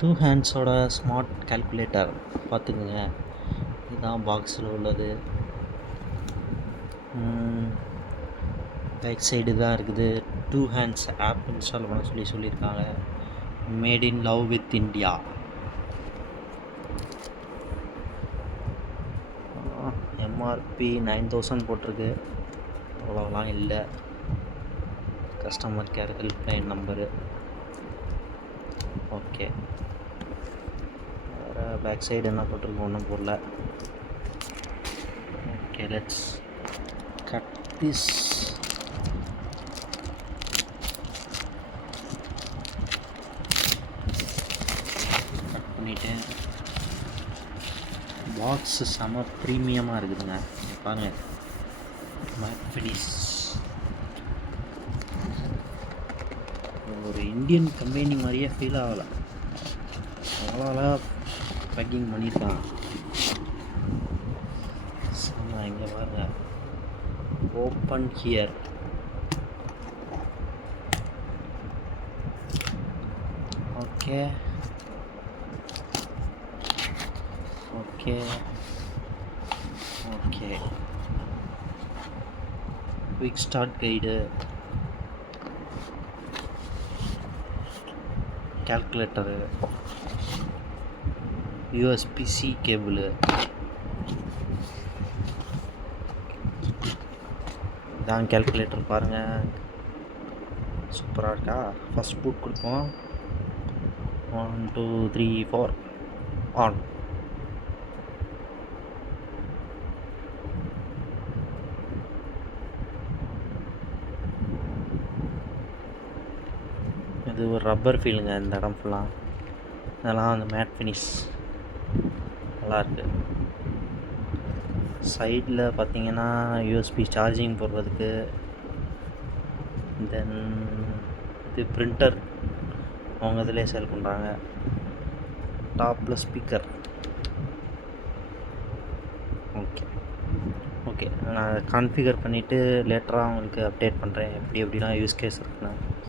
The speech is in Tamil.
டூ ஹேண்ட்ஸோட ஸ்மார்ட் கால்குலேட்டர் பார்த்துக்குங்க. இதுதான் பாக்ஸில் உள்ளது. பேக் சைடு தான் இருக்குது. டூ ஹேண்ட்ஸ் ஆப் இன்ஸ்டால் பண்ண சொல்லியிருக்காங்க. Made in love with India. MRP 9000 போட்டிருக்கு. அவ்வளோலாம் இல்லை. Customer care helpline number. Okay, வேறு பேக் சைடு என்ன போட்டிருக்கு? ஒன்றும் போடல. Okay, let's cut this. Cut பண்ணிவிட்டு பாக்ஸு செம ப்ரீமியமாக இருக்குதுங்க. பாருங்கள், மேட் ஃபினிஷ். ஒரு இந்தியன் கம்பெனி மாதிரியே ஃபீல் ஆகலை. அவ்வளோ பேக்கிங் பண்ணியிருக்கான். ஆமாம், இங்கே பாருங்க, open here. Okay okay okay. Quick start guide, calculator, USB-C cable. இதான் கால்குலேட்டர். பாருங்கள், சூப்பராக இருக்கா? ஃபஸ்ட் பூட் கொடுப்போம். 1 2 3 4 ஆன். இது ஒரு ரப்பர் ஃபீலுங்க. இந்த இடம் ஃபுல்லாக இதெல்லாம் அந்த மேட் ஃபினிஷ் நல்லாயிருக்கு. சைடில் பார்த்தீங்கன்னா யூஎஸ்பி சார்ஜிங் போடுறதுக்கு. தென் இது பிரிண்டர் அவங்க இதிலே சேல் பண்ணுறாங்க. டாப்பில் ஸ்பீக்கர். ஓகே, நான் கான்ஃபிகர் பண்ணிவிட்டு லேட்டராக உங்களுக்கு அப்டேட் பண்ணுறேன், எப்படிலாம் யூஸ் கேஸ் இருக்குன்னு.